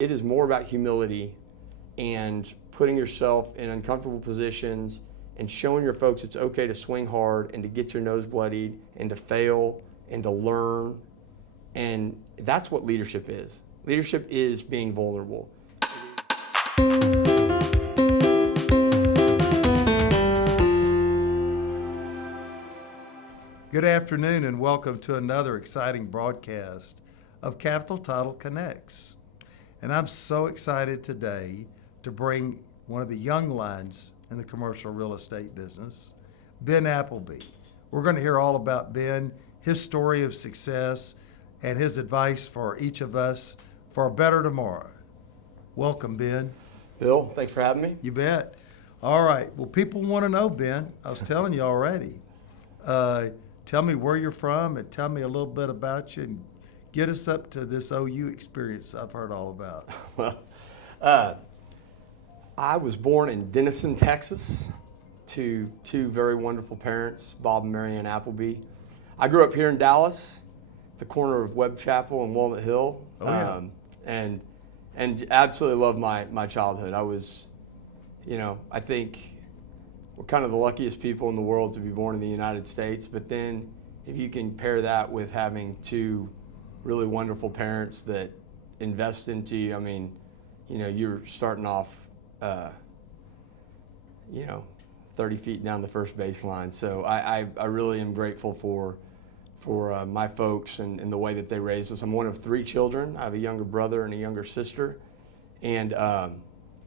It is more about humility and putting yourself in uncomfortable positions and showing your folks it's okay to swing hard and to get your nose bloodied and to fail and to learn. And that's what leadership is. Leadership is being vulnerable. Good afternoon and welcome to another exciting broadcast of Capital Title Connects. And I'm so excited today to bring one of the young lions in the commercial real estate business, Ben Appleby. We're going to hear all about Ben, his story of success, and his advice for each of us for a better tomorrow. Welcome, Ben. Bill, thanks for having me. You bet. All right. Well, people want to know, Ben. I was telling you already. Tell me where you're from and tell me a little bit about you and get us up to this OU experience I've heard all about. Well, I was born in Denison, Texas, to two very wonderful parents, Bob and Mary Ann Appleby. I grew up here in Dallas, the corner of Webb Chapel and Walnut Hill, and absolutely loved my childhood. I was, I think we're kind of the luckiest people in the world to be born in the United States, but then if you can pair that with having two really wonderful parents that invest into you, I mean, you're starting off, 30 feet down the first baseline. So I really am grateful for my folks and the way that they raised us. I'm one of three children. I have a younger brother and a younger sister. And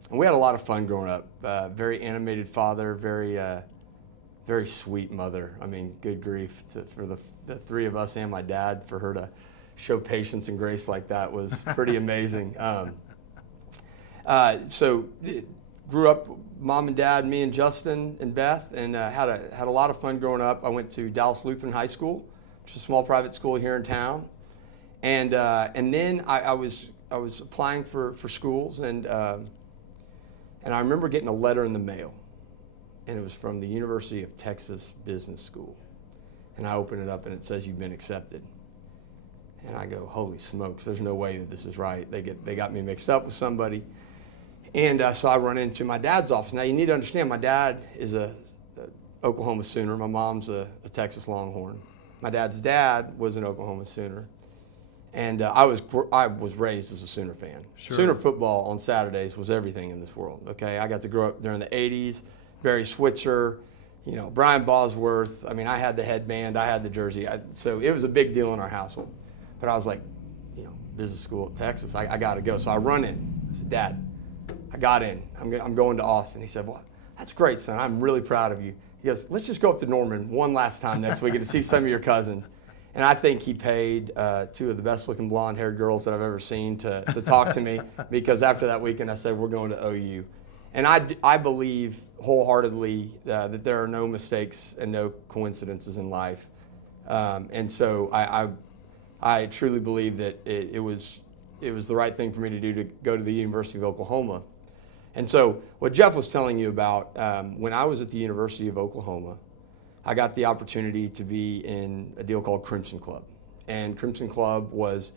we had a lot of fun growing up. Very animated father, very sweet mother. I mean, good grief for the three of us and my dad, for her to show patience and grace like that was pretty amazing. So grew up, mom and dad, me and Justin and Beth, and had a lot of fun growing up. I went to Dallas Lutheran High School, which is a small private school here in town. And then I was applying for schools, and I remember getting a letter in the mail, and it was from the University of Texas Business School. And I open it up, and it says, "You've been accepted." And I go, "Holy smokes, there's no way that this is right. They got me mixed up with somebody." And so I run into my dad's office. Now, you need to understand, my dad is a Oklahoma Sooner. My mom's a Texas Longhorn. My dad's dad was an Oklahoma Sooner. And I was raised as a Sooner fan. Sure. Sooner football on Saturdays was everything in this world. Okay, I got to grow up during the '80s. Barry Switzer, Brian Bosworth. I mean, I had the headband, I had the jersey. So it was a big deal in our household. But I was like, business school at Texas, I got to go. So I run in. I said, "Dad, I got in. I'm going to Austin." He said, "Well, that's great, son. I'm really proud of you." He goes, "Let's just go up to Norman one last time next week and see some of your cousins." And I think he paid two of the best-looking blonde-haired girls that I've ever seen to talk to me, because after that weekend I said, "We're going to OU." And I believe wholeheartely that there are no mistakes and no coincidences in life. And so I truly believe that it was the right thing for me to do to go to the University of Oklahoma. And so what Jeff was telling you about, when I was at the University of Oklahoma, I got the opportunity to be in a deal called Crimson Club. And Crimson Club was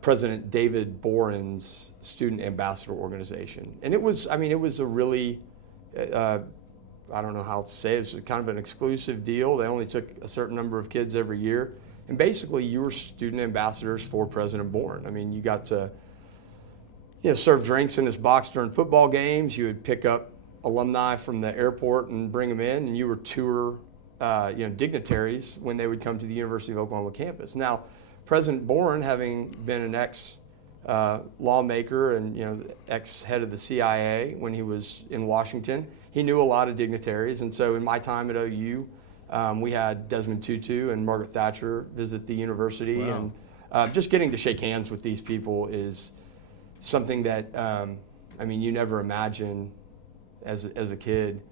President David Boren's student ambassador organization. And it was a really, I don't know how to say it, it was kind of an exclusive deal. They only took a certain number of kids every year. And basically you were student ambassadors for President Boren. I mean, you got to serve drinks in his box during football games. You would pick up alumni from the airport and bring them in, and you were tour dignitaries when they would come to the University of Oklahoma campus. Now, President Boren, having been an ex-lawmaker and ex-head of the CIA when he was in Washington, he knew a lot of dignitaries. And so in my time at OU, we had Desmond Tutu and Margaret Thatcher visit the university. Wow. And just getting to shake hands with these people is something that you never imagine as a kid,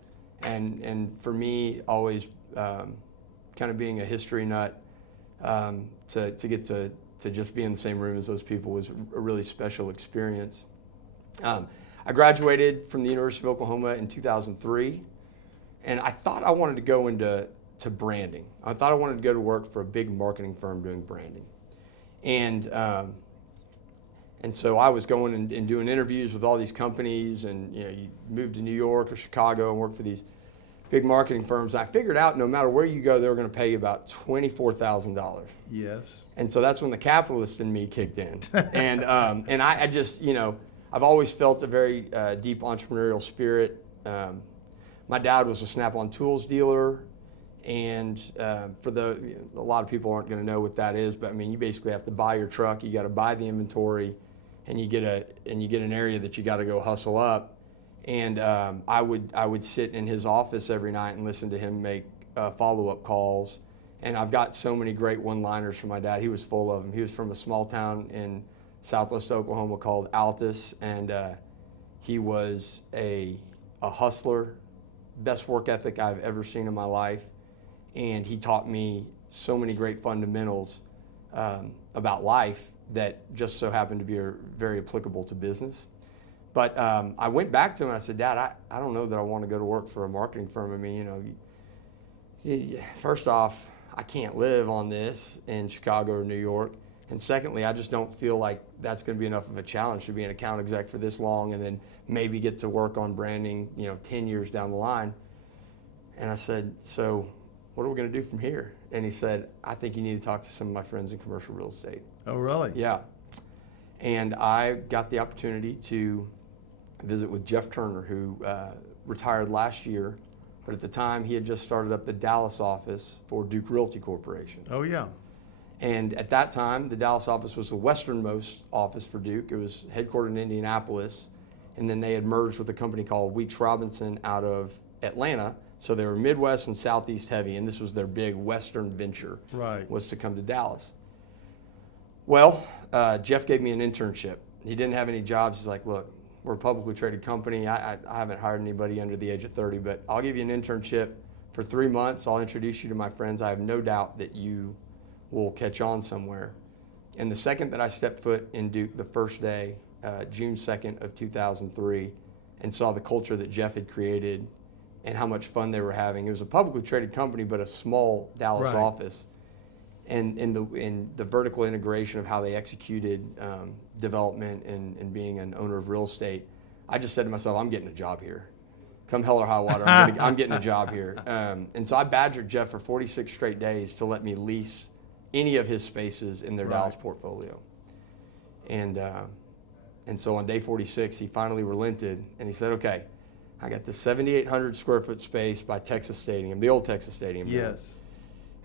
and for me, always kind of being a history nut, to get to just be in the same room as those people was a really special experience. I graduated from the University of Oklahoma in 2003, and I thought I wanted to go into branding. I thought I wanted to go to work for a big marketing firm doing branding, and And so I was going and doing interviews with all these companies, and you move to New York or Chicago and work for these big marketing firms. And I figured out no matter where you go, they were going to pay you about $24,000. Yes. And so that's when the capitalist in me kicked in. And I just, I've always felt a very deep entrepreneurial spirit. My dad was a Snap-on tools dealer. And a lot of people aren't going to know what that is, but I mean, you basically have to buy your truck, you got to buy the inventory, and you get an area that you got to go hustle up. And I would sit in his office every night and listen to him make follow-up calls. And I've got so many great one-liners from my dad. He was full of them. He was from a small town in southwest Oklahoma called Altus, and he was a hustler, best work ethic I've ever seen in my life. And he taught me so many great fundamentals about life that just so happened to be very applicable to business. But I went back to him and I said, Dad, I don't know that I want to go to work for a marketing firm. I mean, first off, I can't live on this in Chicago or New York. And secondly, I just don't feel like that's going to be enough of a challenge to be an account exec for this long and then maybe get to work on branding, 10 years down the line. And I said, so what are we going to do from here? And he said, I think you need to talk to some of my friends in commercial real estate. Oh, really? Yeah. And I got the opportunity to visit with Jeff Turner, who retired last year, but at the time he had just started up the Dallas office for Duke Realty Corporation. Oh, yeah. And at that time, the Dallas office was the westernmost office for Duke. It was headquartered in Indianapolis, and then they had merged with a company called Weeks Robinson out of Atlanta. So they were Midwest and Southeast heavy, and this was their big Western venture, Right. was to come to Dallas. Well, Jeff gave me an internship. He didn't have any jobs. He's like, look, we're a publicly traded company. I haven't hired anybody under the age of 30, but I'll give you an internship for 3 months. I'll introduce you to my friends. I have no doubt that you will catch on somewhere. And the second that I stepped foot in Duke, the first day, June 2nd of 2003, and saw the culture that Jeff had created and how much fun they were having. It was a publicly traded company, but a small Dallas Right. office. And in the vertical integration of how they executed development and being an owner of real estate, I just said to myself, I'm getting a job here. Come hell or high water, I'm getting a job here. And so I badgered Jeff for 46 straight days to let me lease any of his spaces in their Right. Dallas portfolio. And so on day 46, he finally relented, and he said, okay, I got this 7,800 square foot space by Texas Stadium, the old Texas Stadium. Yes.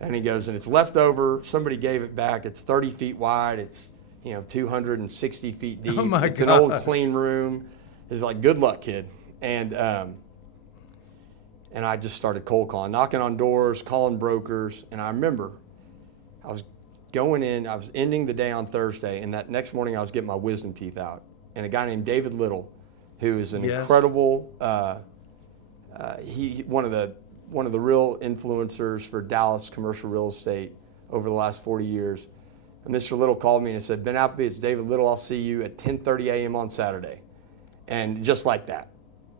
And he goes, and it's left over. Somebody gave it back. It's 30 feet wide. It's 260 feet deep. Oh my It's an old gosh. clean room. He's like, good luck, kid. And I just started cold calling, knocking on doors, calling brokers. And I remember I was ending the day on Thursday, and that next morning I was getting my wisdom teeth out. And a guy named David Little, who is an Yes. incredible, one of the real influencers for Dallas commercial real estate over the last 40 years. And Mr. Little called me and said, Ben Appleby, it's David Little. I'll see you at 10:30 a.m. on Saturday. And just like that.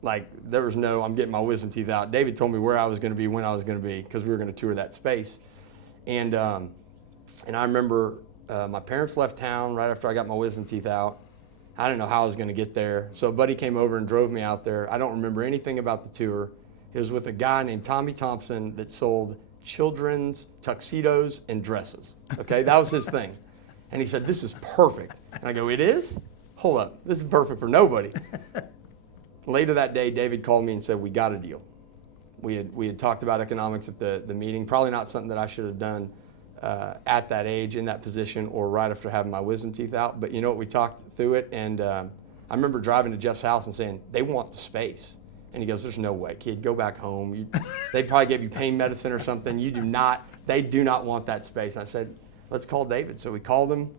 Like, there was I'm getting my wisdom teeth out. David told me where I was going to be, when I was going to be, because we were going to tour that space. And I remember my parents left town right after I got my wisdom teeth out. I didn't know how I was going to get there. So a buddy came over and drove me out there. I don't remember anything about the tour. It was with a guy named Tommy Thompson that sold children's tuxedos and dresses. Okay, that was his thing. And he said, this is perfect. And I go, it is? Hold up, this is perfect for nobody. Later that day, David called me and said, we got a deal. We had talked about economics at the meeting, probably not something that I should have done at that age, in that position, or right after having my wisdom teeth out. But you know what, we talked through it, and I remember driving to Jeff's house and saying, they want the space. And he goes, there's no way, kid, go back home. They probably gave you pain medicine or something. They do not want that space. And I said, let's call David. So we called him,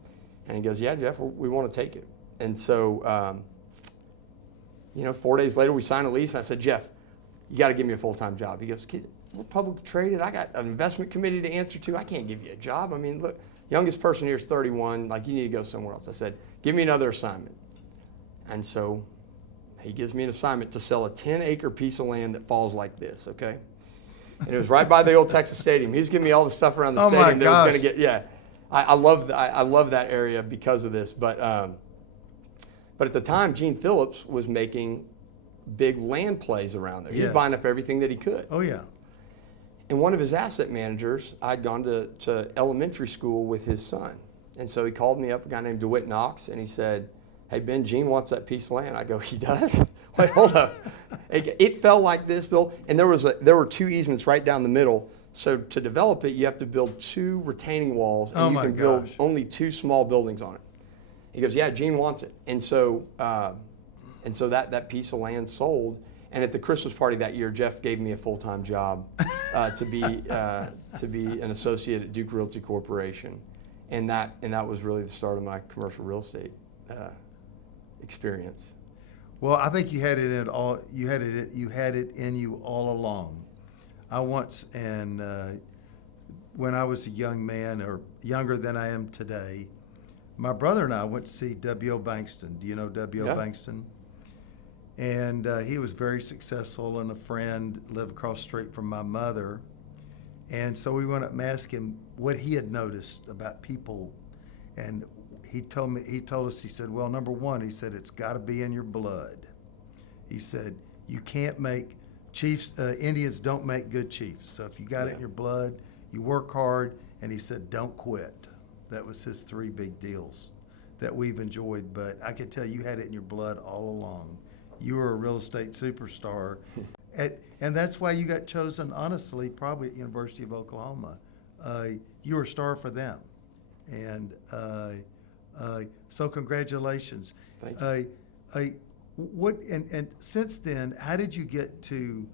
and he goes, yeah, Jeff, we want to take it. And so, 4 days later, we signed a lease. And I said, Jeff, you got to give me a full-time job. He goes, kid, we're publicly traded. I got an investment committee to answer to. I can't give you a job. I mean, look, youngest person here is 31. Like, you need to go somewhere else. I said, give me another assignment. And so he gives me an assignment to sell a 10-acre piece of land that falls like this, okay? And it was right by the old Texas Stadium. He was giving me all the stuff around the stadium that was going to get, I love that area because of this. But But at the time, Gene Phillips was making big land plays around there. He was Yes. buying up everything that he could. Oh, yeah. And one of his asset managers, I'd gone to elementary school with his son. And so he called me up, a guy named DeWitt Knox, and he said, hey, Ben, Gene wants that piece of land. I go, he does? Wait, hold up. It fell like this, Bill. And there were 2 easements right down the middle. So to develop it, you have to build 2 retaining walls, and Oh, you my can build gosh. only 2 small buildings on it. He goes, yeah, Gene wants it. And so that piece of land sold. And at the Christmas party that year, Jeff gave me a full-time job to be an associate at Duke Realty Corporation, and that was really the start of my commercial real estate experience. Well, I think you had it in all. You had it in you all along. I once, and when I was a young man, or younger than I am today, my brother and I went to see W.O. Bankston. Do you know W.O. Yeah. Bankston? And he was very successful, and a friend lived across the street from my mother. And so we went up and asked him what he had noticed about people. And he told us, he said, well, number one, he said, it's got to be in your blood. He said, you can't make chiefs, Indians don't make good chiefs. So if you got it in your blood, you work hard. And he said, don't quit. That was his 3 big deals that we've enjoyed. But I could tell you had it in your blood all along. You were a real estate superstar. And that's why you got chosen, honestly, probably at University of Oklahoma. You were a star for them. And so congratulations. Thank you. And since then, how did you get to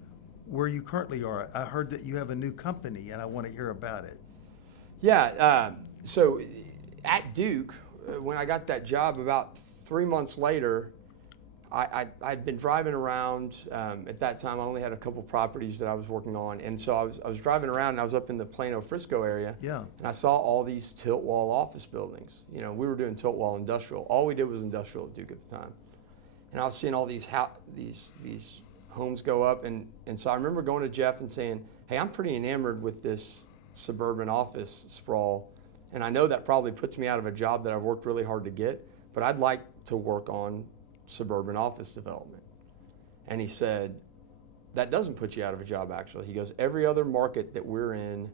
where you currently are? I heard that you have a new company, and I want to hear about it. Yeah, so at Duke, when I got that job about 3 months later, I'd been driving around. At that time, I only had a couple properties that I was working on. And so I was driving around, and I was up in the Plano, Frisco area. Yeah. And I saw all these tilt wall office buildings. You know, we were doing tilt wall industrial. All we did was industrial at Duke at the time. And I was seeing all these homes go up. And so I remember going to Jeff and saying, hey, I'm pretty enamored with this suburban office sprawl. And I know that probably puts me out of a job that I've worked really hard to get, but I'd like to work on suburban office development. And he said, that doesn't put you out of a job, actually. He goes, every other market that we're in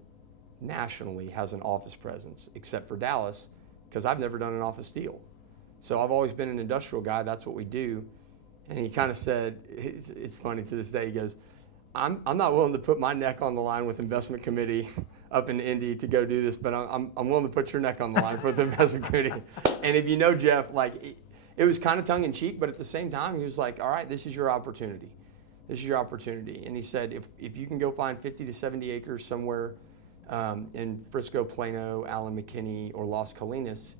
nationally has an office presence, except for Dallas, because I've never done an office deal. So I've always been an industrial guy. That's what we do. And he kind of said, it's funny to this day, he goes, I'm not willing to put my neck on the line with investment committee up in Indy to go do this, but I'm willing to put your neck on the line for the investment committee. And if you know Jeff, like, it was kind of tongue-in-cheek, but at the same time, he was like, all right, this is your opportunity. This is your opportunity. And he said, if you can go find 50 to 70 acres somewhere in Frisco, Plano, Allen McKinney, or Las Colinas,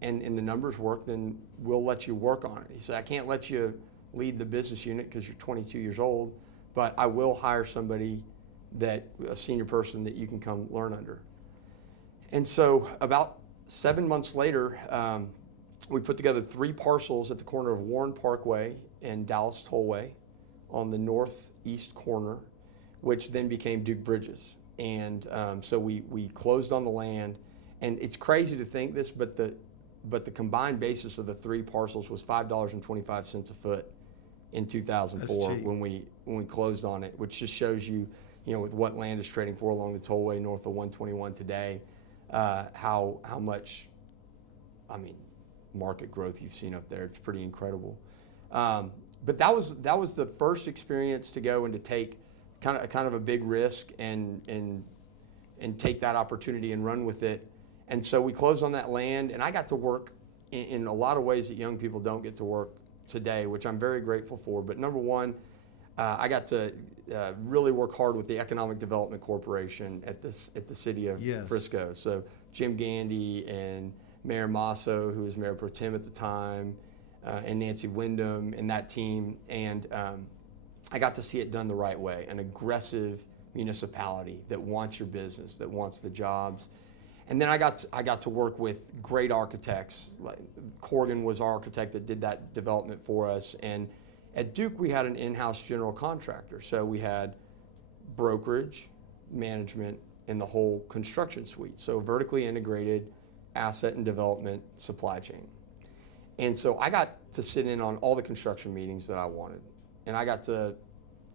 and the numbers work, then we'll let you work on it. He said, I can't let you lead the business unit because you're 22 years old, but I will hire somebody, a senior person that you can come learn under. And so about 7 months later, we put together 3 parcels at the corner of Warren Parkway and Dallas Tollway on the northeast corner, which then became Duke Bridges. And so we closed on the land. And it's crazy to think this, but the combined basis of the 3 parcels was $5.25 a foot in 2004 when we closed on it, which just shows you, with what land is trading for along the tollway north of 121 today, how much, market growth you've seen up there. It's pretty incredible. But that was the first experience to go and to take kind of a big risk and take that opportunity and run with it. And so we closed on that land, and I got to work in a lot of ways that young people don't get to work today, which I'm very grateful for. But number one, I got to really work hard with the Economic Development Corporation at the city of Frisco. So Jim Gandy and Mayor Masso, who was Mayor Pro Tem at the time, and Nancy Wyndham and that team. And I got to see it done the right way, an aggressive municipality that wants your business, that wants the jobs. And then I got to work with great architects. Like Corgan was our architect that did that development for us. And at Duke, we had an in-house general contractor. So we had brokerage, management, and the whole construction suite. So vertically integrated asset and development supply chain. And so I got to sit in on all the construction meetings that I wanted. And I got to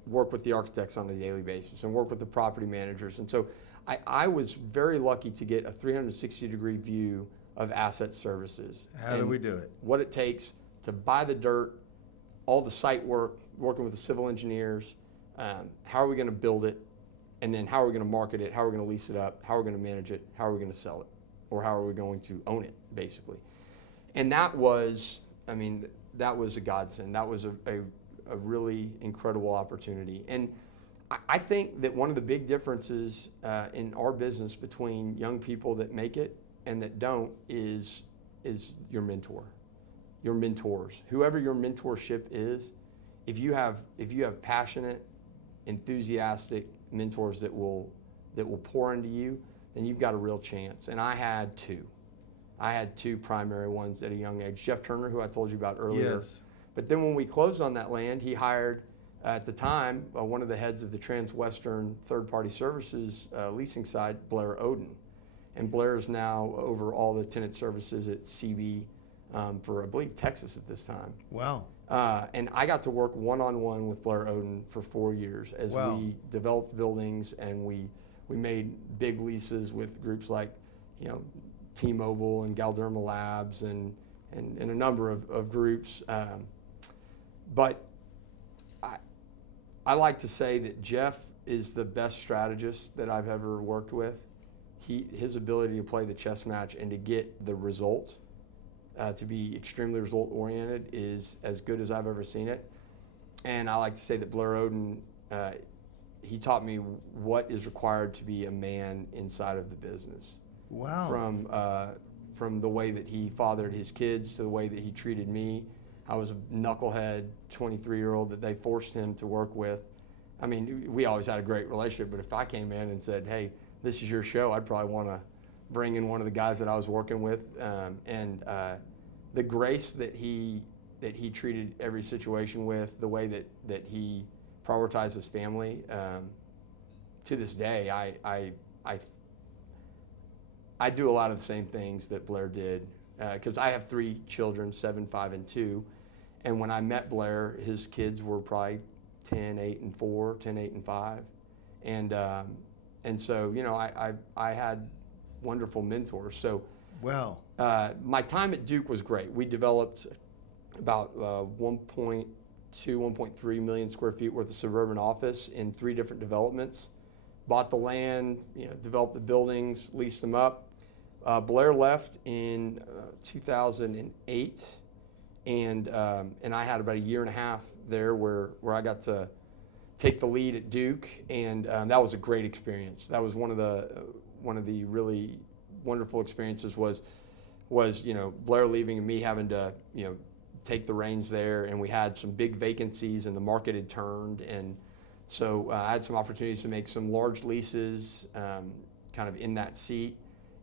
work with the architects on a daily basis and work with the property managers. And so I was very lucky to get a 360-degree view of asset services. How do we do it? What it takes to buy the dirt, all the site work, working with the civil engineers, how are we going to build it, and then how are we going to market it, how are we going to lease it up, how are we going to manage it, how are we going to sell it, or how are we going to own it, basically. And that was, that was a godsend. That was a really incredible opportunity. And I think that one of the big differences in our business between young people that make it and that don't is your mentor, your mentors. Whoever your mentorship is, if you have passionate, enthusiastic mentors that will pour into you, then you've got a real chance. And I had two. I had two primary ones at a young age. Jeff Turner, who I told you about earlier. Yes. But then when we closed on that land, he hired, at the time, one of the heads of the Transwestern third-party services leasing side, Blair Oden. And Blair is now over all the tenant services at CB for, I believe, Texas at this time. Wow. And I got to work one-on-one with Blair Oden for 4 years as Wow. we developed buildings and we made big leases with groups like, T-Mobile and Galderma Labs and a number of groups. But I like to say that Jeff is the best strategist that I've ever worked with. His ability to play the chess match and to get the result, to be extremely result-oriented, is as good as I've ever seen it. And I like to say that Blair Oden, he taught me what is required to be a man inside of the business. Wow. From the way that he fathered his kids to the way that he treated me. I was a knucklehead 23-year-old that they forced him to work with. We always had a great relationship, but if I came in and said, hey, this is your show, I'd probably want to bring in one of the guys that I was working with. The grace that he treated every situation with, the way that he prioritized his family, to this day, I do a lot of the same things that Blair did, because I have 3 children, 7, 5, and 2. And when I met Blair, his kids were probably 10, 8, and 4, 10, 8, and 5. And so, I had wonderful mentors. So Wow. my time at Duke was great. We developed about 1.2, 1.3 million square feet worth of suburban office in 3 different developments. Bought the land, developed the buildings, leased them up. Blair left in 2008, and I had about a year and a half there where I got to take the lead at Duke, and that was a great experience. That was one of the really wonderful experiences was Blair leaving and me having to take the reins there, and we had some big vacancies and the market had turned, and so I had some opportunities to make some large leases kind of in that seat.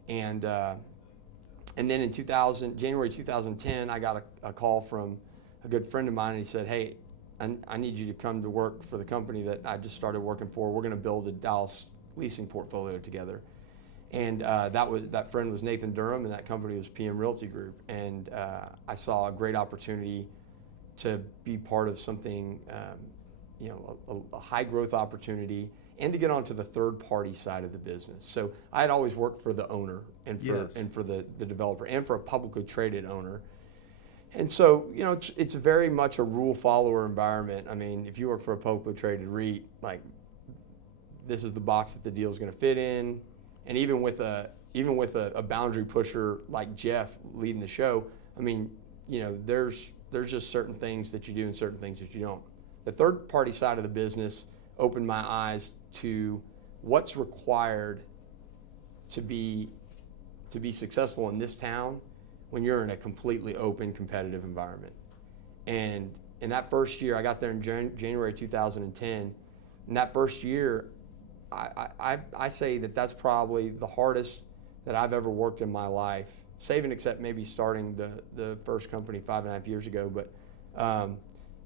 And then in January 2010, I got a call from a good friend of mine, and he said, hey, I need you to come to work for the company that I just started working for. We're going to build a Dallas leasing portfolio together. And that friend was Nathan Durham, and that company was PM Realty Group. And I saw a great opportunity to be part of something, a high growth opportunity, and to get onto the third party side of the business. So I had always worked for the owner and for the developer and for a publicly traded owner. And so, it's very much a rule follower environment. If you work for a publicly traded REIT, like, this is the box that the deal is going to fit in. And even with a boundary pusher like Jeff leading the show, there's just certain things that you do and certain things that you don't. The third party side of the business opened my eyes to what's required to be successful in this town when you're in a completely open, competitive environment. And in that first year, I got there in January 2010. In that first year, I say that that's probably the hardest that I've ever worked in my life, save and except maybe starting the first company 5.5 years ago.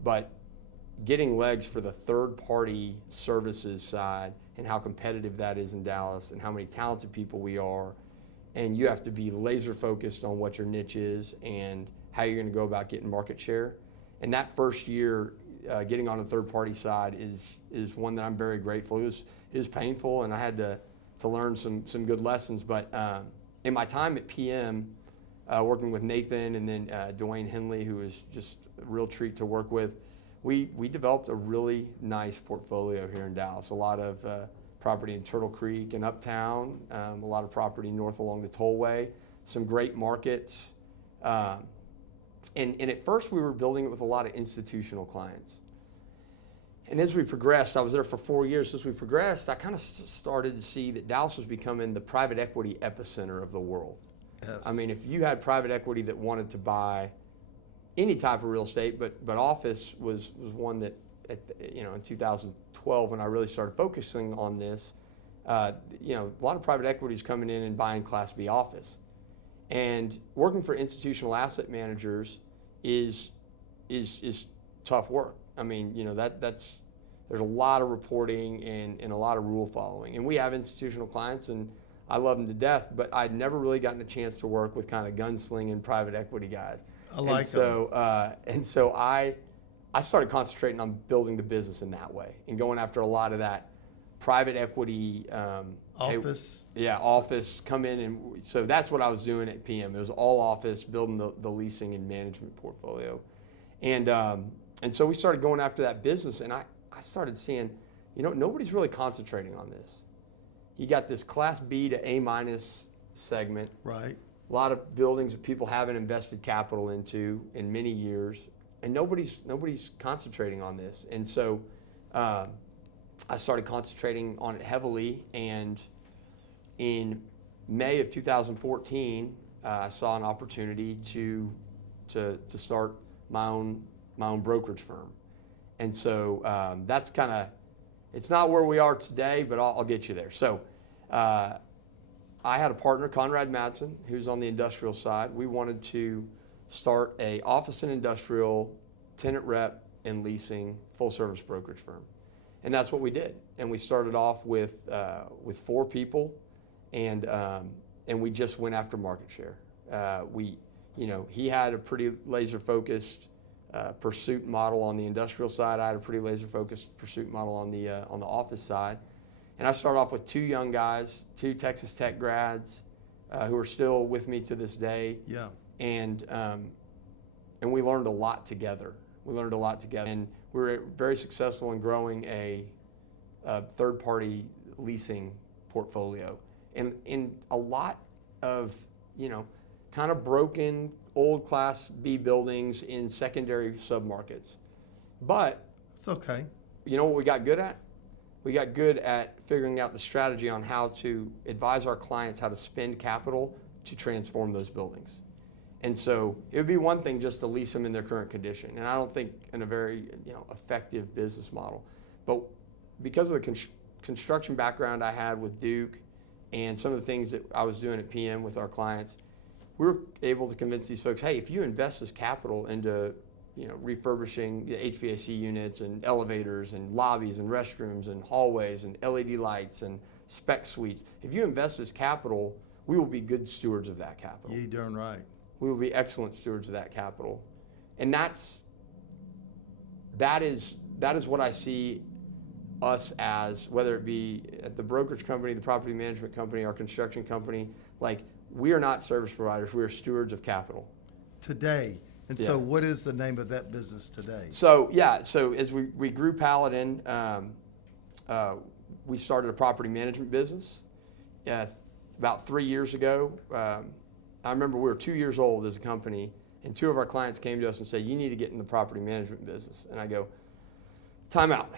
But getting legs for the third-party services side and how competitive that is in Dallas and how many talented people we are, and you have to be laser focused on what your niche is and how you're going to go about getting market share. And that first year, getting on the third-party side is one that I'm very grateful. It was painful, and I had to learn some good lessons. But in my time at PM, working with Nathan and then Dwayne Henley, who was just a real treat to work with, we developed a really nice portfolio here in Dallas. A lot of property in Turtle Creek and Uptown, a lot of property north along the Tollway, some great markets. And at first we were building it with a lot of institutional clients. And as we progressed, I was there for 4 years. As we progressed, I kind of started to see that Dallas was becoming the private equity epicenter of the world. Yes. I mean, if you had private equity that wanted to buy any type of real estate, but office was one that, in 2012 when I really started focusing on this, a lot of private equity is coming in and buying Class B office. And working for institutional asset managers is tough work. I mean, there's a lot of reporting and a lot of rule following. And we have institutional clients, and I love them to death, but I'd never really gotten a chance to work with kind of gunslinging private equity guys. I like them. And so I started concentrating on building the business in that way and going after a lot of that private equity office. Office come in. And so that's what I was doing at PM. It was all office, building the leasing and management portfolio. And so we started going after that business, and I started seeing, nobody's really concentrating on this. You got this Class B to A- segment. Right. A lot of buildings that people haven't invested capital into in many years, and nobody's concentrating on this. And so I started concentrating on it heavily, and in May of 2014, I saw an opportunity to start my own brokerage firm. And so that's kind of, it's not where we are today, but I'll get you there. So I had a partner, Conrad Madsen, who's on the industrial side. We wanted to start a office and industrial tenant rep and leasing full service brokerage firm. And that's what we did. And we started off with 4 people, and we just went after market share. He had a pretty laser focused pursuit model on the industrial side. I had a pretty laser focused pursuit model on the office side. And I started off with 2 young guys, 2 Texas Tech grads, who are still with me to this day. Yeah. And we learned a lot together. And we were very successful in growing a third-party leasing portfolio. And in a lot of, kind of broken old Class B buildings in secondary submarkets. But it's okay. You know what we got good at? We got good at figuring out the strategy on how to advise our clients how to spend capital to transform those buildings. And so it would be one thing just to lease them in their current condition, and I don't think in a very effective business model. But because of the construction background I had with Duke and some of the things that I was doing at PM with our clients, we were able to convince these folks, hey, if you invest this capital into refurbishing the HVAC units and elevators and lobbies and restrooms and hallways and LED lights and spec suites, if you invest this capital, we will be good stewards of that capital. You're darn right. We will be excellent stewards of that capital. And that is what I see us as, whether it be at the brokerage company, the property management company, our construction company. Like, we are not service providers, we are stewards of capital. Today. And so what is the name of that business today? So as we grew Paladin, we started a property management business. About 3 years ago, I remember we were 2 years old as a company, and 2 of our clients came to us and said, you need to get in the property management business. And I go, time out.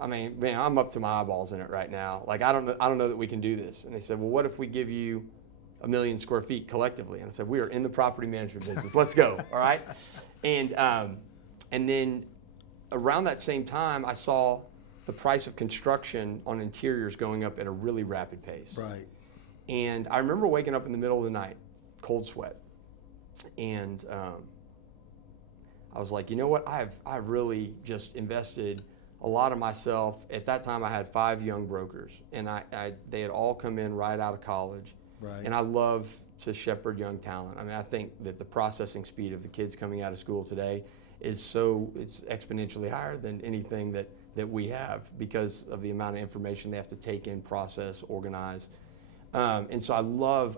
I mean, man, I'm up to my eyeballs in it right now. Like, I don't know that we can do this. And they said, well, what if we give you 1 million square feet collectively? And I said, we are in the property management business. Let's go. All right. And then around that same time, I saw the price of construction on interiors going up at a really rapid pace. Right. And I remember waking up in the middle of the night, cold sweat. And I was like, you know what? I've really just invested a lot of myself. At that time, I had 5 young brokers, and they had all come in right out of college. Right. And I love to shepherd young talent. I mean, I think that the processing speed of the kids coming out of school today it's exponentially higher than anything that we have because of the amount of information they have to take in, process, organize. And so I love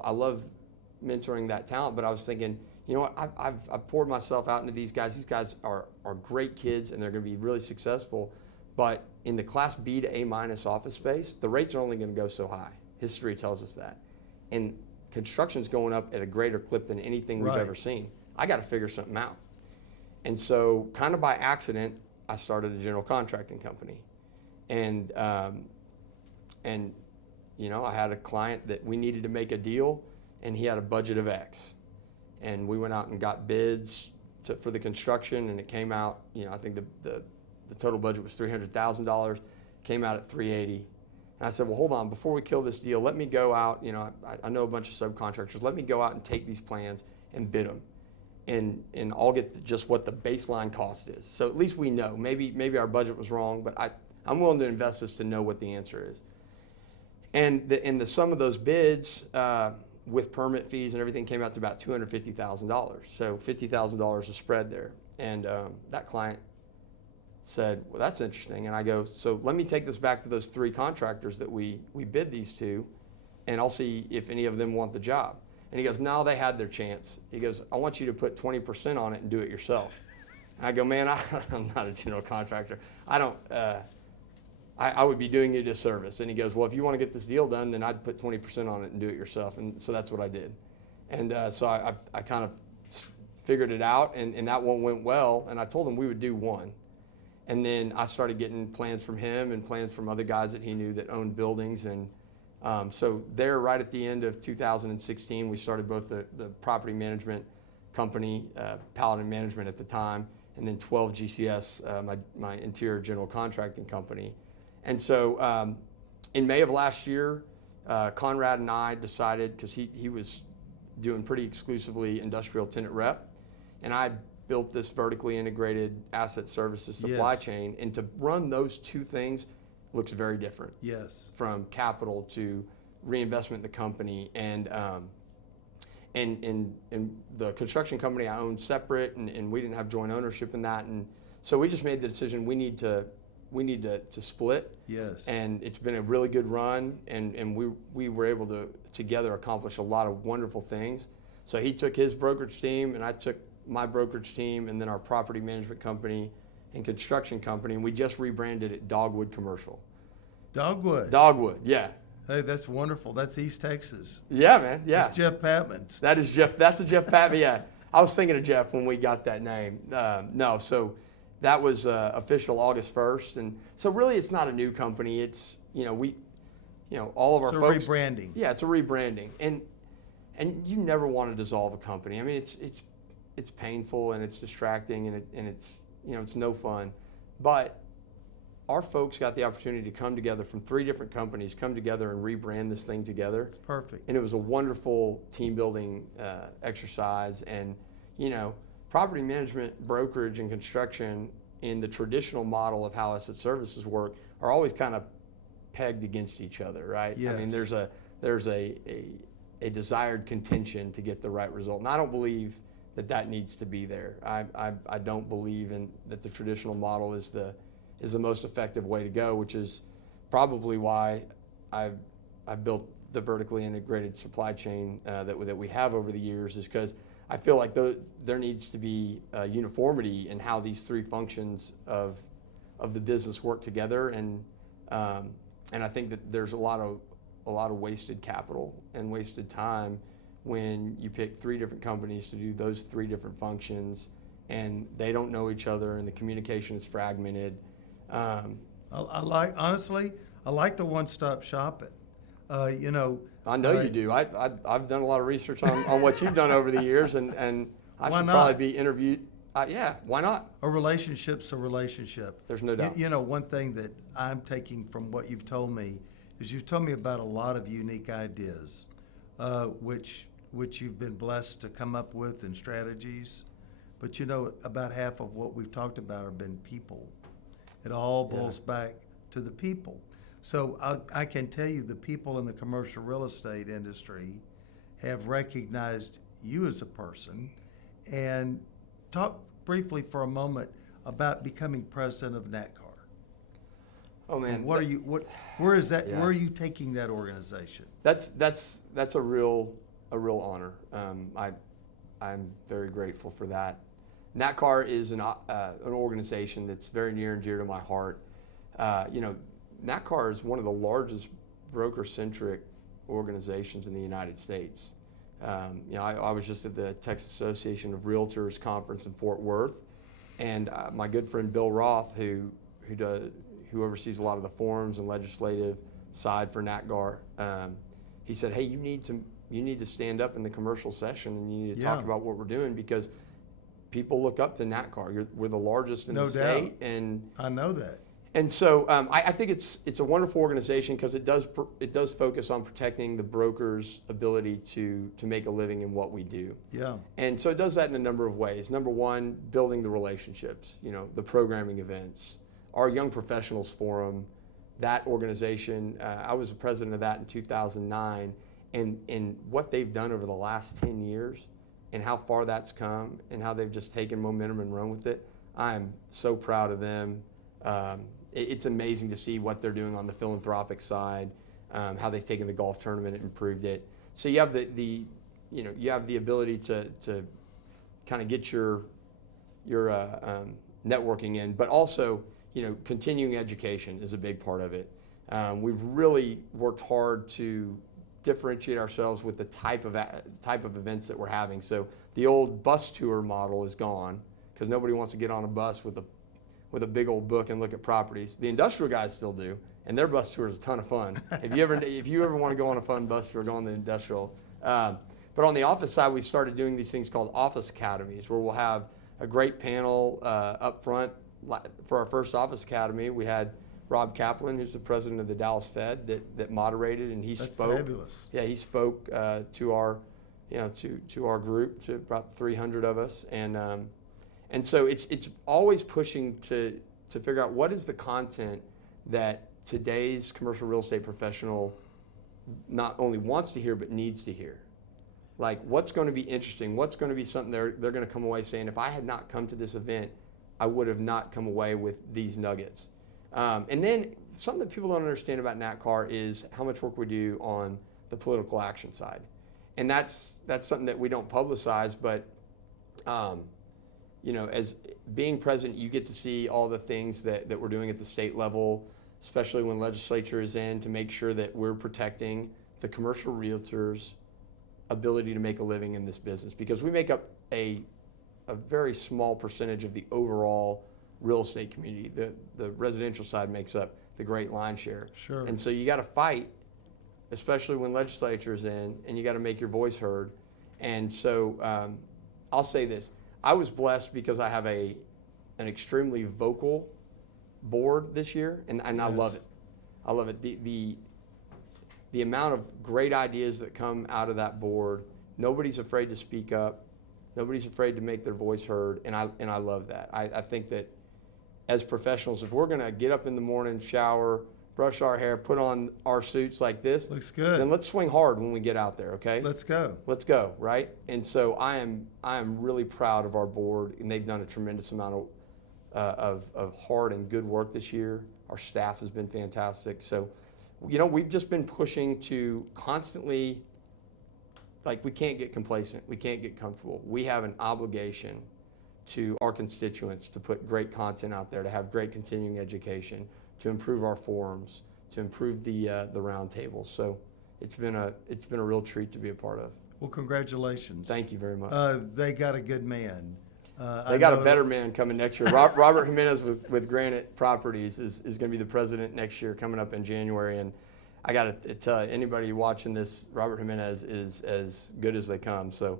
mentoring that talent, but I was thinking, you know what, I've poured myself out into these guys. These guys are great kids and they're going to be really successful, but in the class B to A- office space, the rates are only going to go so high. History tells us that. And construction's going up at a greater clip than anything we've ever seen. I got to figure something out. And so kind of by accident, I started a general contracting company. And you know, I had a client that we needed to make a deal and he had a budget of X. And we went out and got bids for the construction and it came out, you know, I think the total budget was $300,000, came out at $380,000. And I said, well, hold on, before we kill this deal, let me go out, you know, I know a bunch of subcontractors, let me go out and take these plans and bid them. And I'll get just what the baseline cost is. So at least we know. Maybe our budget was wrong, but I'm willing to invest this to know what the answer is. And the sum of those bids with permit fees and everything came out to about $250,000. So $50,000 a spread there. And that client said, well, that's interesting. And I go, so let me take this back to those 3 contractors that we bid these to, and I'll see if any of them want the job. And he goes, no, they had their chance. He goes, I want you to put 20% on it and do it yourself. And I go, man, I'm not a general contractor. I would be doing you a disservice. And he goes, well, if you want to get this deal done, then I'd put 20% on it and do it yourself. And so that's what I did. And so I kind of figured it out, and that one went well. And I told him we would do one. And then I started getting plans from him and plans from other guys that he knew that owned buildings. And so there, right at the end of 2016, we started both the property management company, Paladin Management at the time, and then 12 GCS, my interior general contracting company. And so in May of last year, Conrad and I decided, because he was doing pretty exclusively industrial tenant rep, and I built this vertically integrated asset services supply chain, and to run those two things looks very different. Yes. From capital to reinvestment in the company, and the construction company I owned separate, and we didn't have joint ownership in that, and so we just made the decision we need to split. Yes. And it's been a really good run, and we were able to together accomplish a lot of wonderful things. So he took his brokerage team, and I took my brokerage team, and then our property management company and construction company, and we just rebranded it Dogwood Commercial. Dogwood, yeah. Hey, that's wonderful. That's East Texas. Yeah, man, yeah. That's Jeff Patman's. That is Jeff. That's a Jeff Patman, yeah. I was thinking of Jeff when we got that name. So that was official August 1st. And so really it's not a new company. It's, all of our folks. It's a rebranding. Yeah, it's a rebranding. And you never want to dissolve a company. I mean, it's painful and it's distracting and it's no fun. But our folks got the opportunity to come together from 3 different companies, come together and rebrand this thing together. It's perfect. And it was a wonderful team building exercise. And, property management, brokerage, and construction in the traditional model of how asset services work are always kind of pegged against each other, right? Yes. I mean, there's a desired contention to get the right result. And I don't believe that needs to be there. I don't believe that the traditional model is the most effective way to go, which is probably why I've built the vertically integrated supply chain that we have over the years, is because I feel like there needs to be uniformity in how these 3 functions of the business work together, and I think that there's a lot of wasted capital and wasted time when you pick 3 different companies to do those 3 different functions, and they don't know each other, and the communication is fragmented. I like the one-stop shopping. I know you do. I've done a lot of research on what you've done over the years, and I should probably be interviewed. Yeah, why not? A relationship's a relationship. There's no doubt. One thing that I'm taking from what you've told me is you've told me about a lot of unique ideas, which you've been blessed to come up with, and strategies. But about half of what we've talked about have been people. It all boils back to the people. So I can tell you the people in the commercial real estate industry have recognized you as a person. And talk briefly for a moment about becoming president of NACAR. Oh man, And where is that? Yeah. Where are you taking that organization? That's a real honor. I'm very grateful for that. NACAR is an organization that's very near and dear to my heart. NACAR is one of the largest broker-centric organizations in the United States. I was just at the Texas Association of Realtors conference in Fort Worth, and my good friend Bill Roth, who oversees a lot of the forums and legislative side for NACAR, he said, "Hey, you need to stand up in the commercial session and you need to talk about what we're doing because people look up to NACAR. We're the largest in the state, and I know that." And so I think it's a wonderful organization because it does focus on protecting the broker's ability to make a living in what we do. Yeah. And so it does that in a number of ways. Number one, building the relationships, the programming events, our Young Professionals Forum, that organization. I was the president of that in 2009, and what they've done over the last 10 years and how far that's come and how they've just taken momentum and run with it. I'm so proud of them. It's amazing to see what they're doing on the philanthropic side, how they've taken the golf tournament and improved it. So you have you have the ability to kind of get your networking in, but also continuing education is a big part of it. We've really worked hard to differentiate ourselves with the type of events that we're having. So the old bus tour model is gone because nobody wants to get on a bus with a big old book and look at properties. The industrial guys still do, and their bus tour is a ton of fun. If you ever want to go on a fun bus tour, go on the industrial. But on the office side, we've started doing these things called office academies, where we'll have a great panel up front. For our first office academy, we had Rob Kaplan, who's the president of the Dallas Fed, that moderated, and he That's spoke. fabulous. Yeah, he spoke to our to our group, to about 300 of us, and so it's always pushing to figure out what is the content that today's commercial real estate professional not only wants to hear but needs to hear. Like, what's going to be interesting? What's going to be something they're going to come away saying, if I had not come to this event, I would have not come away with these nuggets. And then something that people don't understand about NACAR is how much work we do on the political action side. And that's something that we don't publicize, but as being president, you get to see all the things that we're doing at the state level, especially when legislature is in, to make sure that we're protecting the commercial realtors' ability to make a living in this business, because we make up a very small percentage of the overall real estate community. The residential side makes up the great line share. Sure. And so you got to fight, especially when legislature is in, and you got to make your voice heard. And so I'll say this. I was blessed because I have an extremely vocal board this year, and I love it. I love it. The amount of great ideas that come out of that board, nobody's afraid to speak up. Nobody's afraid to make their voice heard, and I love that. I think that as professionals, if we're going to get up in the morning, shower, brush our hair, put on our suits like this, looks good, then let's swing hard when we get out there, okay? Let's go, right? And so I am really proud of our board, and they've done a tremendous amount of hard and good work this year. Our staff has been fantastic. So, we've just been pushing to constantly, we can't get complacent. We can't get comfortable. We have an obligation to our constituents to put great content out there, to have great continuing education, to improve our forums, to improve the roundtables. So it's been a real treat to be a part of. Well, congratulations. Thank you very much. They got a good man. They got a better man coming next year. Robert Jimenez with Granite Properties is going to be the president next year, coming up in January. And I got to tell you, anybody watching this, Robert Jimenez is as good as they come. So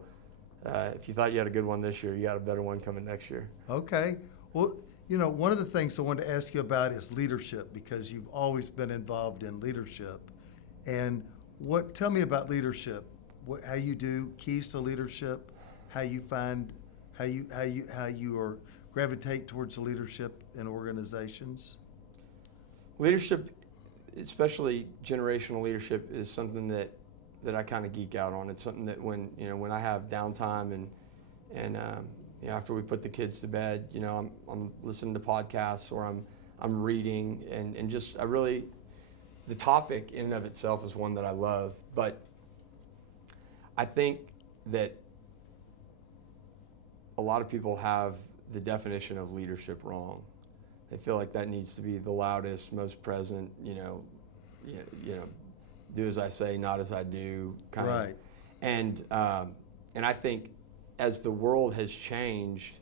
if you thought you had a good one this year, you got a better one coming next year. Okay. Well, one of the things I wanted to ask you about is leadership, because you've always been involved in leadership. And tell me about leadership. How you do keys to leadership, how you find how you are gravitate towards leadership in organizations. Leadership, especially generational leadership, is something that that I kind of geek out on. It's something that when I have downtime and after we put the kids to bed, I'm listening to podcasts or I'm reading and just the topic in and of itself is one that I love. But I think that a lot of people have the definition of leadership wrong. They feel like that needs to be the loudest, most present, do as I say, not as I do kind of. Right. And I think as the world has changed,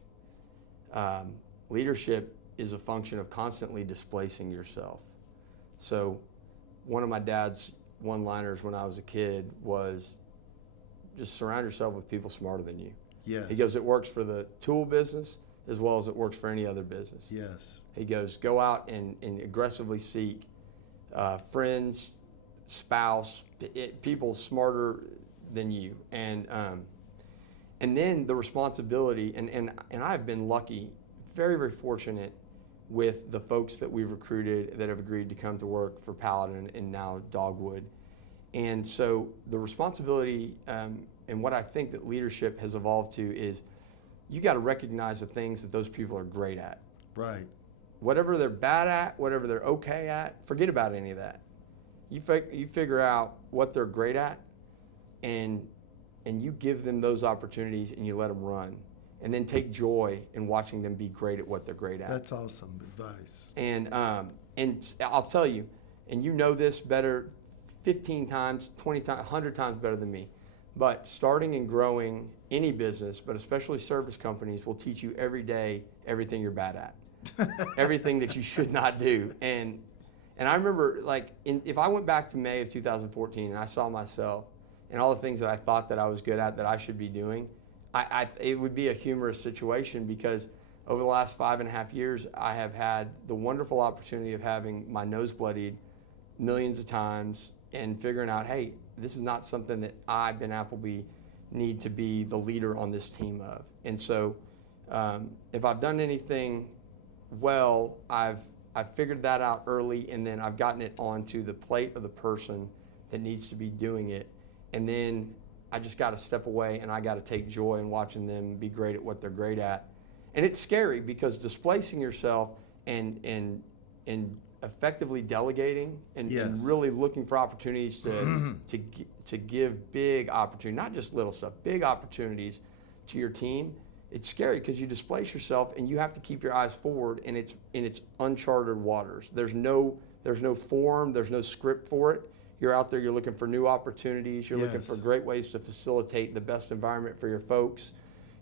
leadership is a function of constantly displacing yourself. So one of my dad's one-liners when I was a kid was just surround yourself with people smarter than you. Yes. He goes, it works for the tool business as well as it works for any other business. Yes. He goes, go out and aggressively seek friends, spouse, people smarter than you. And then the responsibility, and I've been lucky, very, very fortunate with the folks that we've recruited that have agreed to come to work for Paladin and now Dogwood. And so the responsibility and what I think that leadership has evolved to is you got to recognize the things that those people are great at. Right. Whatever they're bad at, whatever they're okay at, forget about any of that. You figure out what they're great at and you give them those opportunities and you let them run. And then take joy in watching them be great at what they're great at. That's awesome advice. And I'll tell you, and you know this better 15 times, 20 times, 100 times better than me, but starting and growing any business, but especially service companies, will teach you every day everything you're bad at, everything that you should not do. And I remember, if I went back to May of 2014 and I saw myself and all the things that I thought that I was good at that I should be doing, it would be a humorous situation because over the last 5.5 years, I have had the wonderful opportunity of having my nose bloodied millions of times and figuring out, hey, this is not something that I, Ben Appleby, need to be the leader on this team of. And so if I've done anything well, I've figured that out early, and then I've gotten it onto the plate of the person that needs to be doing it. And then I just got to step away and I got to take joy in watching them be great at what they're great at. And it's scary because displacing yourself and effectively delegating and really looking for opportunities to give big opportunities, not just little stuff, big opportunities to your team. It's scary because you displace yourself and you have to keep your eyes forward, and it's uncharted waters. There's no form, there's no script for it. You're out there, you're looking for new opportunities, you're looking for great ways to facilitate the best environment for your folks.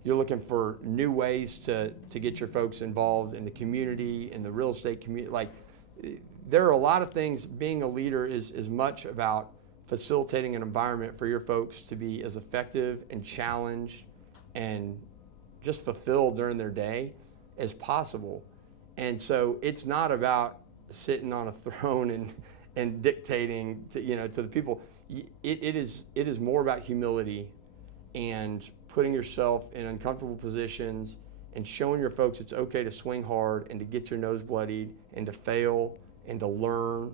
You're looking for new ways to get your folks involved in the community, in the real estate community. There are a lot of things. Being a leader is as much about facilitating an environment for your folks to be as effective and challenged and just fulfilled during their day as possible. And so it's not about sitting on a throne and dictating to the people. It is more about humility and putting yourself in uncomfortable positions and showing your folks it's okay to swing hard and to get your nose bloodied and to fail and to learn.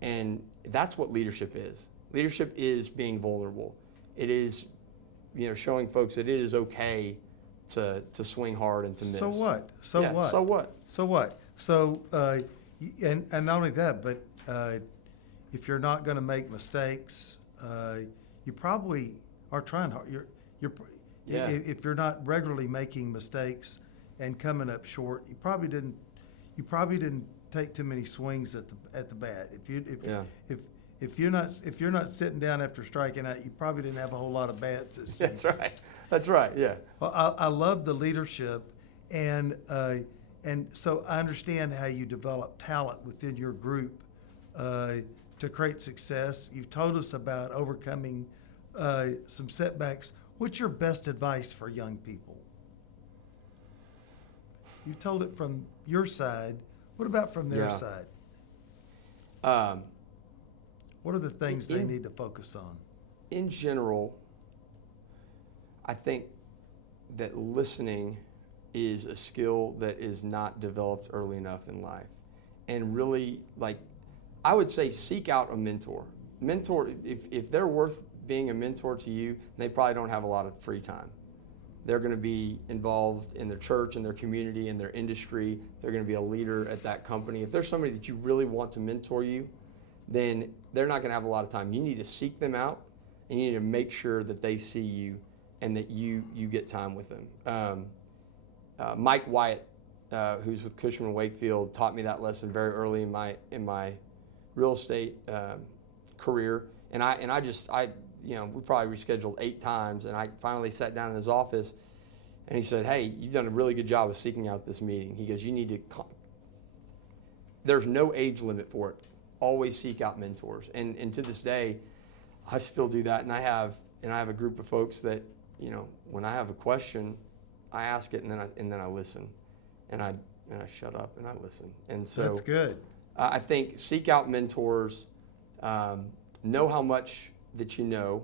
And that's what leadership is. Leadership is being vulnerable. It is, showing folks that it is okay to swing hard and to miss. So what? And not only that, but if you're not going to make mistakes, you probably are trying hard. If you're not regularly making mistakes and coming up short, you probably didn't take too many swings at the bat. If you're not sitting down after striking out, you probably didn't have a whole lot of bats this season. That's right. Yeah. Well, I love the leadership, and so I understand how you develop talent within your group to create success. You've told us about overcoming some setbacks. What's your best advice for young people? You told it from your side. What about from their side? What are the things they need to focus on? In general, I think that listening is a skill that is not developed early enough in life. And really, I would say seek out a mentor. Mentor, if they're worth being a mentor to you, they probably don't have a lot of free time. They're going to be involved in their church, in their community, in their industry. They're going to be a leader at that company. If there's somebody that you really want to mentor you, then they're not going to have a lot of time. You need to seek them out, and you need to make sure that they see you and that you get time with them. Mike Wyatt, who's with Cushman & Wakefield, taught me that lesson very early in my real estate career. And we probably rescheduled 8 times, and I finally sat down in his office, and he said, "Hey, you've done a really good job of seeking out this meeting." He goes, "You need to. There's no age limit for it. Always seek out mentors." And to this day, I still do that, and I have a group of folks that, when I have a question, I ask it, and then I listen, and I shut up and I listen. And so that's good. I think seek out mentors. Know how much that you know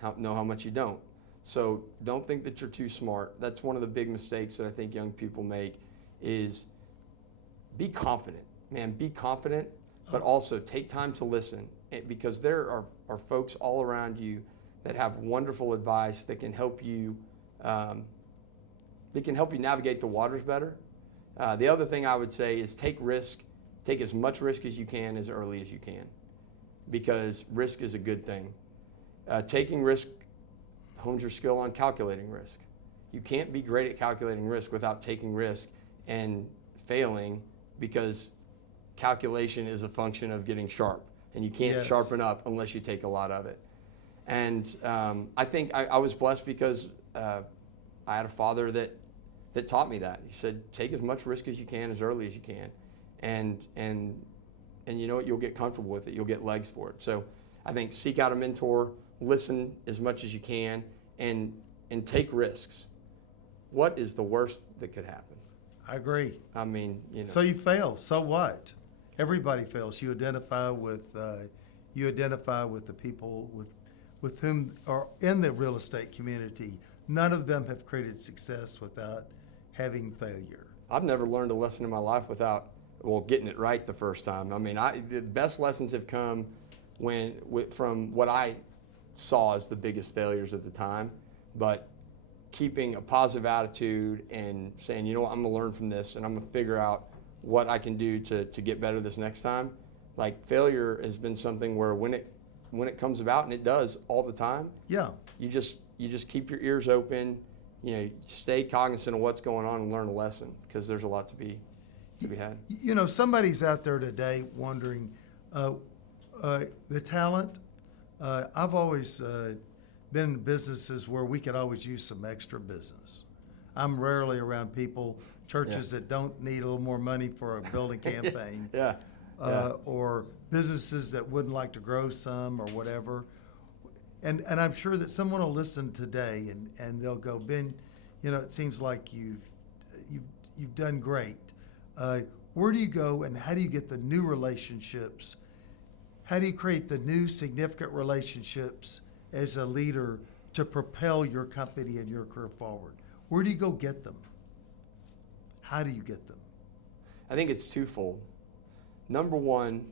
how much you don't. So don't think that you're too smart. That's one of the big mistakes that I think young people make is be confident. Man, be confident, but also take time to listen, because there are folks all around you that have wonderful advice that can help you navigate the waters better. The other thing I would say is take as much risk as you can as early as you can, because risk is a good thing. Taking risk hones your skill on calculating risk. You can't be great at calculating risk without taking risk and failing, because calculation is a function of getting sharp, and you can't sharpen up unless you take a lot of it. And I think I was blessed because I had a father that taught me that. He said, take as much risk as you can as early as you can, and you know what, you'll get comfortable with it. You'll get legs for it. So I think seek out a mentor, listen as much as you can, and take risks. What is the worst that could happen? I agree. I mean, So you fail. So what? Everybody fails. You identify with the people with whom are in the real estate community. None of them have created success without having failure. I've never learned a lesson in my life without getting it right the first time. I mean, the best lessons have come from what I saw as the biggest failures at the time, but keeping a positive attitude and saying, I'm going to learn from this, and I'm going to figure out what I can do to get better this next time. Like, failure has been something where when it comes about, and it does all the time, you just keep your ears open, stay cognizant of what's going on and learn a lesson, because there's a lot to be had. Somebody's out there today wondering, the talent. I've always been in businesses where we could always use some extra business. I'm rarely around churches that don't need a little more money for a building campaign. Or businesses that wouldn't like to grow some or whatever. And I'm sure that someone will listen today and they'll go, Ben, it seems like you've done great. Where do you go, and how do you get the new relationships? How do you create the new significant relationships as a leader to propel your company and your career forward? Where do you go get them? How do you get them? I think it's twofold. Number one,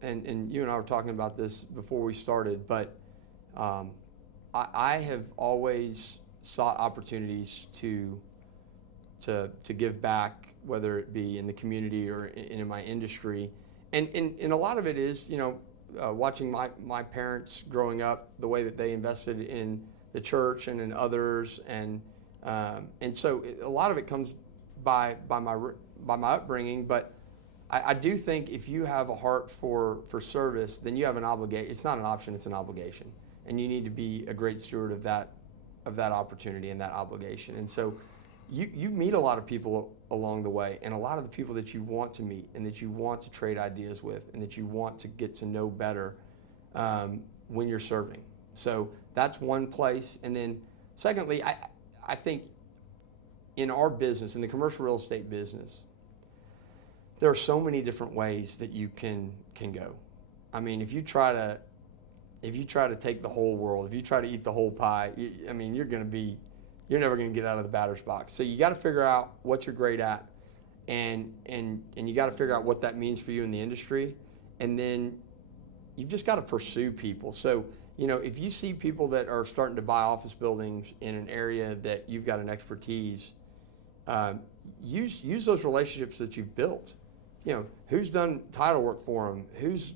and you and I were talking about this before we started, but I have always sought opportunities to give back, whether it be in the community or in my industry. And a lot of it is, watching my parents growing up, the way that they invested in the church and in others, and so a lot of it comes by my upbringing. But I do think if you have a heart for service, then you have an obligation. It's not an option; it's an obligation, and you need to be a great steward of that opportunity and that obligation. And so you meet a lot of people along the way, and a lot of the people that you want to meet and that you want to trade ideas with and that you want to get to know better when you're serving. So that's one place. And then secondly, I think in our business, in the commercial real estate business, there are so many different ways that you can go. I mean, if you try to take the whole world, if you try to eat the whole pie, you're never going to get out of the batter's box. So you got to figure out what you're great at, and you got to figure out what that means for you in the industry, and then you've just got to pursue people. So if you see people that are starting to buy office buildings in an area that you've got an expertise, use those relationships that you've built. Who's done title work for them? Who's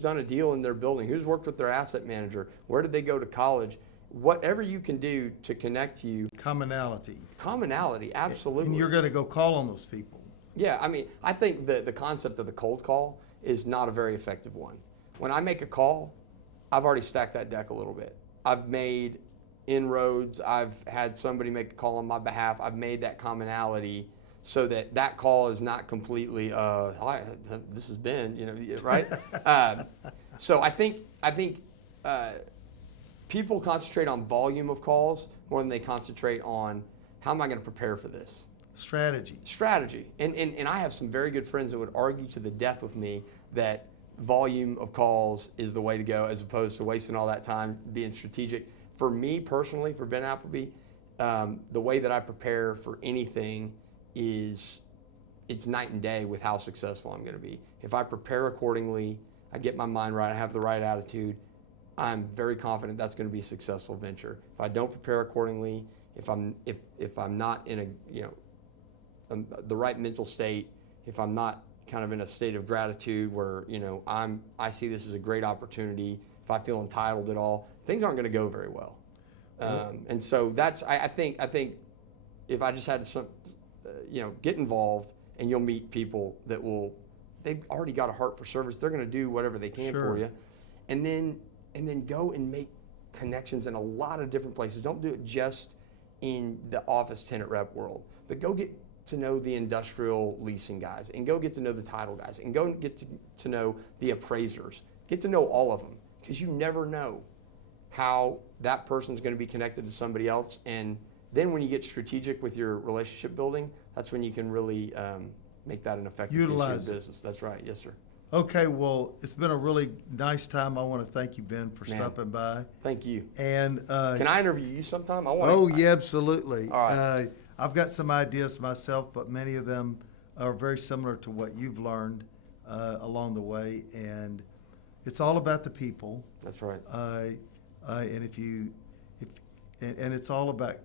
done a deal in their building? Who's worked with their asset manager? Where did they go to college? Whatever you can do to connect you. Commonality, absolutely. and you're going to go call on those people. Yeah, I think the concept of the cold call is not a very effective one. When I make a call, I've already stacked that deck a little bit. I've made inroads. I've had somebody make a call on my behalf. I've made that commonality so that call is not completely, hi, this is Ben, right? So I think people concentrate on volume of calls more than they concentrate on how am I going to prepare for this. Strategy. And I have some very good friends that would argue to the death with me that volume of calls is the way to go as opposed to wasting all that time being strategic. For me personally, for Ben Appleby, the way that I prepare for anything it's night and day with how successful I'm going to be. If I prepare accordingly, I get my mind right, I have the right attitude, I'm very confident that's going to be a successful venture. If I don't prepare accordingly, if I'm not in the right mental state, if I'm not kind of in a state of gratitude where I see this as a great opportunity, if I feel entitled at all, things aren't going to go very well. And so that's I think if I just had to get involved, and you'll meet people that they've already got a heart for service. They're going to do whatever they can for you, and then go and make connections in a lot of different places. Don't do it just in the office tenant rep world, but go get to know the industrial leasing guys, and go get to know the title guys, and go get to know the appraisers. Get to know all of them, because you never know how that person's going to be connected to somebody else. And then when you get strategic with your relationship building, that's when you can really make that an effective Utilize business. That's right. Yes, sir. Okay, well, it's been a really nice time. I want to thank you, Ben, for stopping by. Thank you. And can I interview you sometime? Yeah, absolutely. All right. I've got some ideas myself, but many of them are very similar to what you've learned along the way. And it's all about the people. That's right. And and it's all about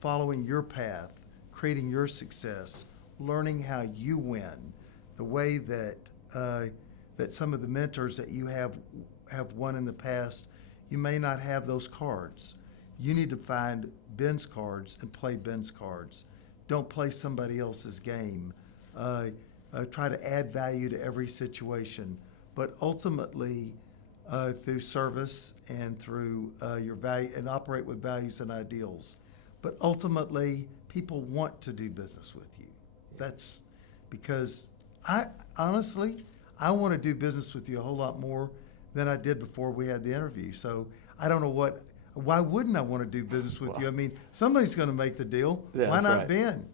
following your path, creating your success, learning how you win, the way that some of the mentors that you have won in the past, you may not have those cards. You need to find Ben's cards and play Ben's cards. Don't play somebody else's game. Try to add value to every situation, but ultimately through service and through your value, and operate with values and ideals. But ultimately, people want to do business with you. That's because I want to do business with you a whole lot more than I did before we had the interview. So I don't know why wouldn't I want to do business with you? I mean, somebody's going to make the deal. Yeah, why not right. Ben?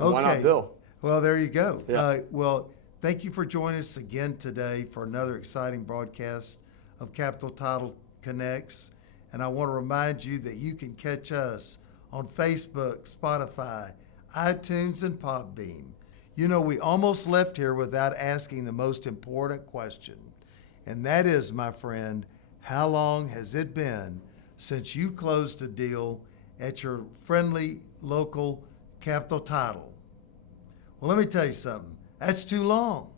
Okay. Why not Bill? Well, there you go. Yeah. Well, thank you for joining us again today for another exciting broadcast of Capital Title Connects. And I want to remind you that you can catch us on Facebook, Spotify, iTunes, and Podbeam. We almost left here without asking the most important question. And that is, my friend, how long has it been since you closed a deal at your friendly local Capital Title? Well, let me tell you something. That's too long.